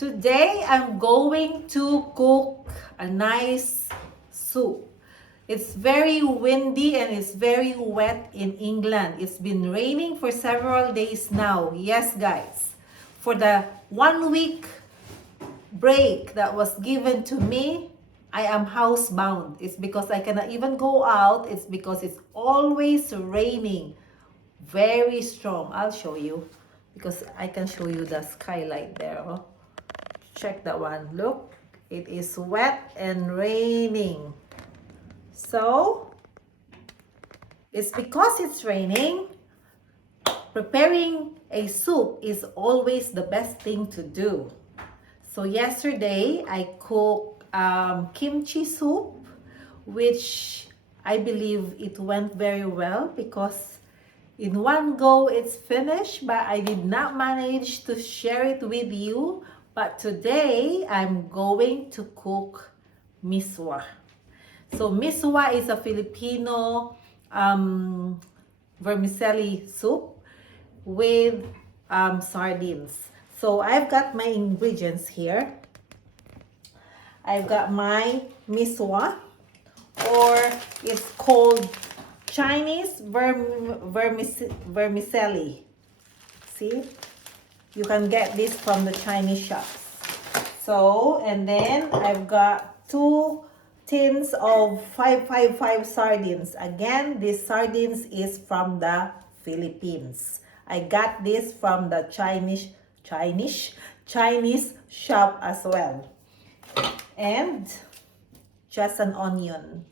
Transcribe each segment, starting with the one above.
Today, I'm going to cook a nice soup. It's very windy and it's very wet in England. It's been raining for several days now. Yes, guys. For the 1 week break that was given to me, I am housebound. It's because I cannot even go out. It's because it's always raining. Very strong. I'll show you because I can show you the skylight there. Oh. Check that one. Look, it is wet and raining. So, it's because it's raining, preparing a soup is always the best thing to do. So yesterday, I cooked kimchi soup, which I believe it went very well because in one go it's finished, but I did not manage to share it with you. But today, I'm going to cook MISWA. So MISWA is a Filipino vermicelli soup with sardines. So I've got my ingredients here. I've got my MISWA, or it's called Chinese Vermicelli. See? You can get this from the Chinese shops. So, and then I've got 2 tins of 555 sardines. Again, this sardines is from the Philippines. I got this from the Chinese shop as well. And just an onion.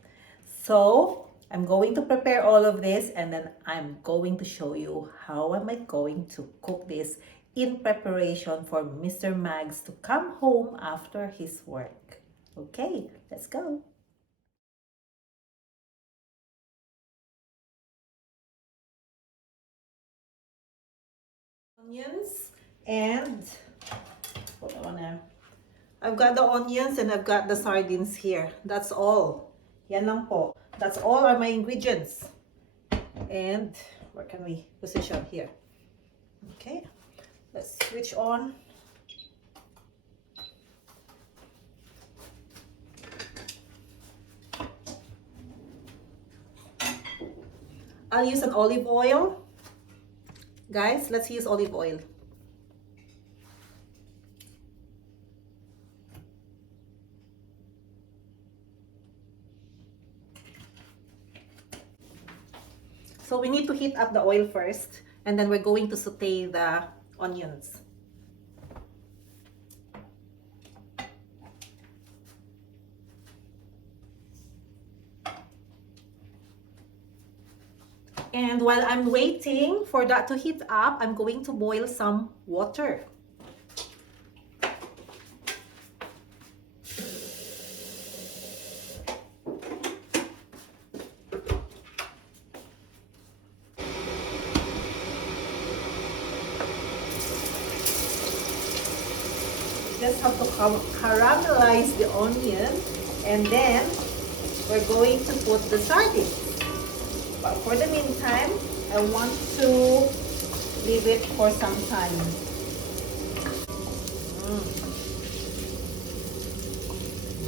So, I'm going to prepare all of this and then I'm going to show you how am I going to cook this in preparation for Mr. Mags to come home after his work. Okay, let's go. Onions and hold on now. I've got the onions and I've got the sardines here. That's all. Yan lang po. That's all are my ingredients. And where can we position here? Okay. Let's switch on. I'll use an olive oil. Guys, let's use olive oil. So we need to heat up the oil first, and then we're going to saute the onions. And while I'm waiting for that to heat up, I'm going to boil some water. Just have to caramelize the onion, and then we're going to put the sardines. But for the meantime, I want to leave it for some time.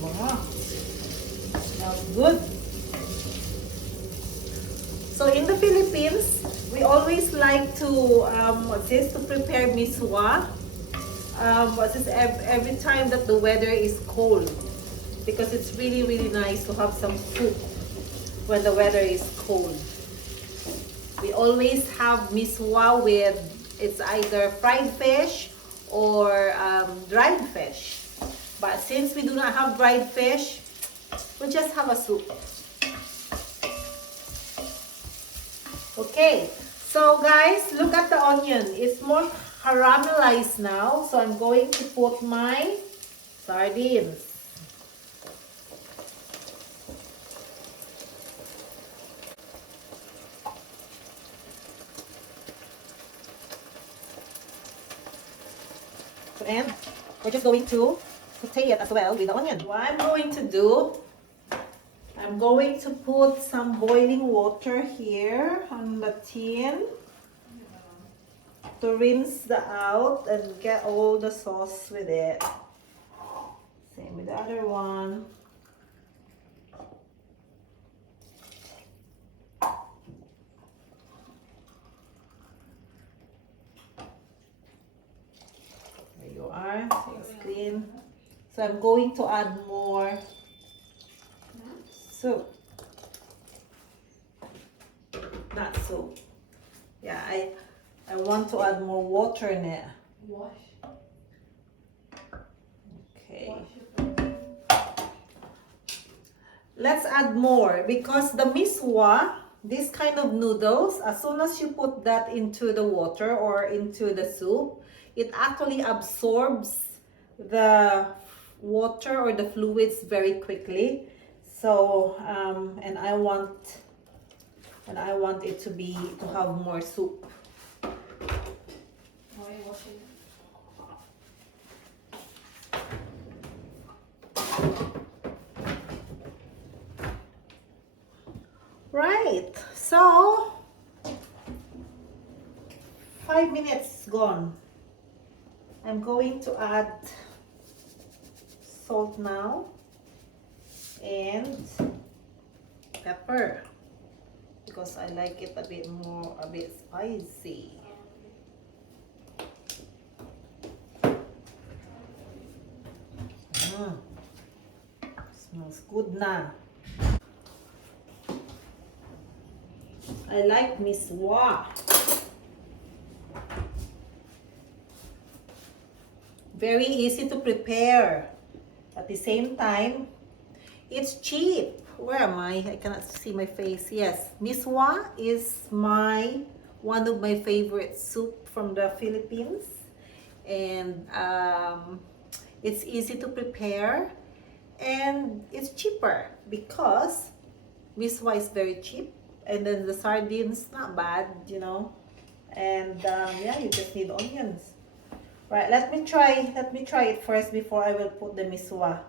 Wow. Smells good. So in the Philippines, we always like to to prepare MISWA. Every time that the weather is cold, because it's really nice to have some soup when the weather is cold. We always have MISWA with, it's either fried fish or dried fish. But since we do not have dried fish, we just have a soup. Okay, so guys, look at the onion. It's more caramelized now, so I'm going to put my sardines. And we're just going to saute it as well with the onion. What I'm going to do, I'm going to put some boiling water here on the tin. to rinse the out and get all the sauce with it. Same with the other one. There you are. So it's clean. So I'm going to add more soup. Not soup. Yeah, I want to add more water in it. Wash. Okay. Let's add more because the MISWA, this kind of noodles, as soon as you put that into the water or into the soup, it actually absorbs the water or the fluids very quickly. So and I want it to have more soup. Why are you washing it? Right, so 5 minutes gone. I'm going to add salt now and pepper because I like it a bit spicy. Smells good na. I like MISWA. Very easy to prepare. At the same time, it's cheap. Where am I? I cannot see my face. Yes, MISWA is one of my favorite soup from the Philippines. And it's easy to prepare. And it's cheaper because MISWA is very cheap. And then the sardines, not bad, you know. And yeah, you just need onions. Right, let me try it first before I will put the MISWA.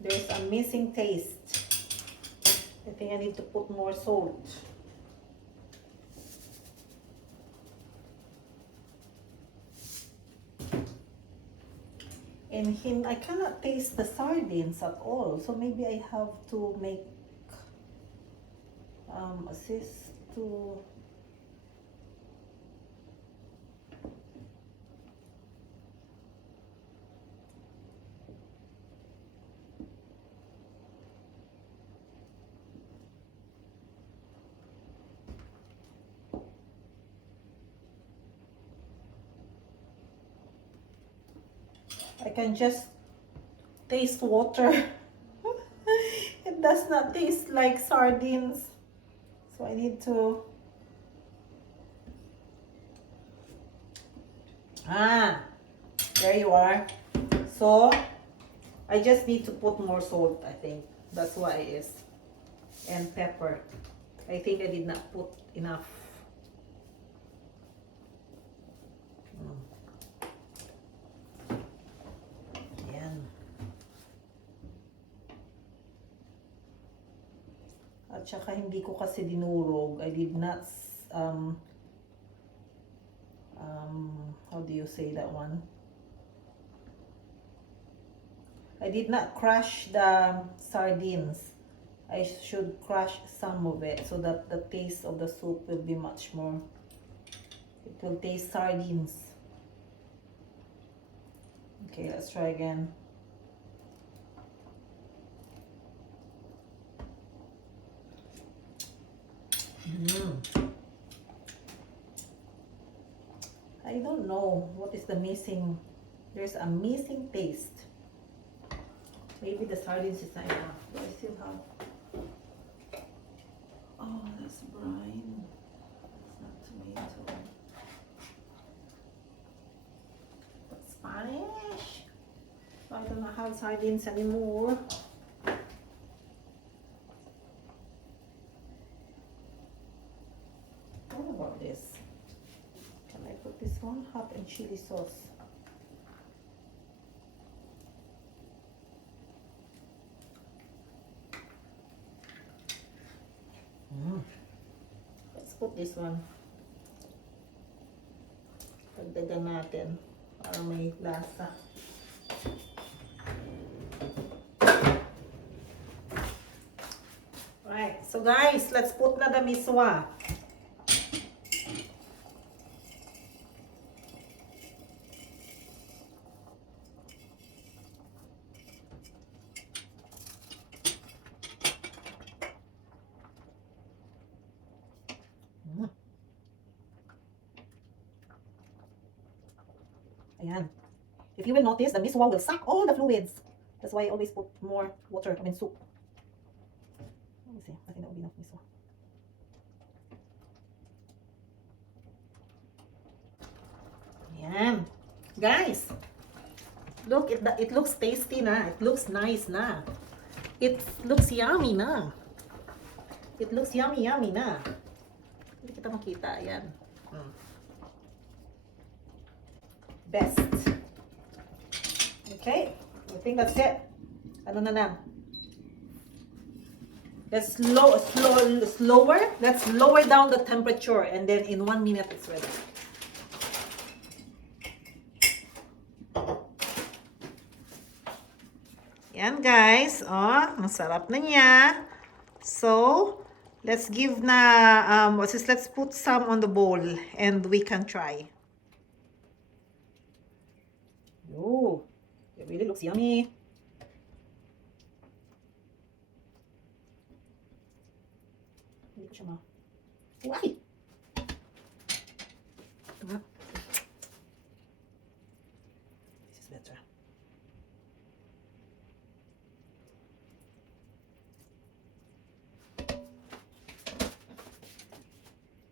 There's a missing taste. I think I need to put more salt. And I cannot taste the sardines at all. So maybe I have to make assist to I can just taste water. It does not taste like sardines. So I need to... there you are. So I just need to put more salt, I think. That's what it is. And pepper. I think I did not put enough. At saka hindi ko kasi dinurog. I did not, how do you say that one? I did not crush the sardines. I should crush some of it so that the taste of the soup will be much more. It will taste sardines. Okay, let's try again. I don't know what is the missing. There's a missing taste. Maybe the sardines is not enough. Do I still have? Oh, that's brine. It's not tomato. That's Spanish. So I don't have sardines anymore. What about this? Can I put this one? Hot and chili sauce. put this one. Dagdagan natin para may lasa. Right, so guys, let's put na the MISWA. Ayan. If you will notice, the MISWA will suck all the fluids. That's why I always put more water, soup. Let me see. I think that will be enough MISWA. Ayan. Guys, look, it looks tasty na. It looks nice na. It looks yummy na. It looks yummy na. Hindi kita makita. Ayan. Best. Okay, I think that's it. Ano na lang? Let's slower. Let's lower down the temperature, and then in 1 minute it's ready. Yan guys, oh, masarap na niya. So, let's give na let's put some on the bowl and we can try. Oh, it really looks yummy. Hindi ko siya ma. Why? This is better.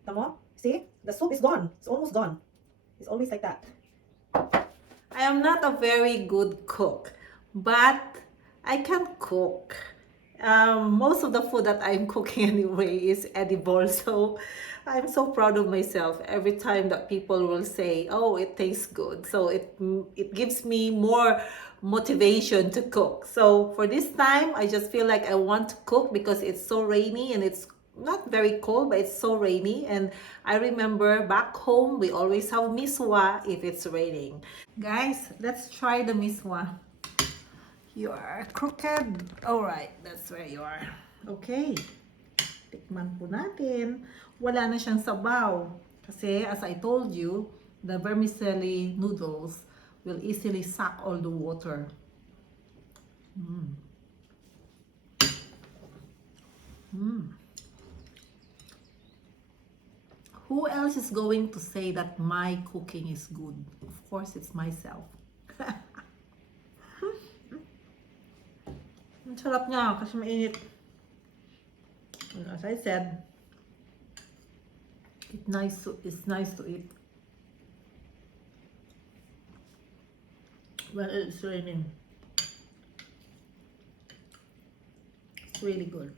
Tama? See? The soup is gone. It's almost gone. It's always like that. I am not a very good cook, but I can cook. Most of the food that I'm cooking anyway is edible, so I'm so proud of myself every time that people will say, oh, it tastes good. So it gives me more motivation to cook. So for this time, I just feel like I want to cook because it's so rainy and it's not very cold, but it's so rainy. And I remember back home, we always have MISWA if it's raining. Guys, let's try the MISWA. You are crooked. Alright, that's where you are. Okay. Tikman po natin. Wala na siyang sabaw. Kasi as I told you, the vermicelli noodles will easily suck all the water. Who else is going to say that my cooking is good? Of course, it's myself. Ang sarap niya kasi mainit. And as I said, it's nice to eat. Well, it's raining. It's really good.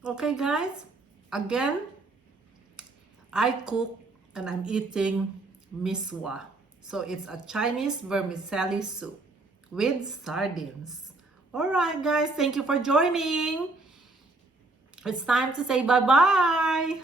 Okay guys, again, I cook and I'm eating MISWA. So it's a Chinese vermicelli soup with sardines. Alright guys, thank you for joining. It's time to say bye-bye.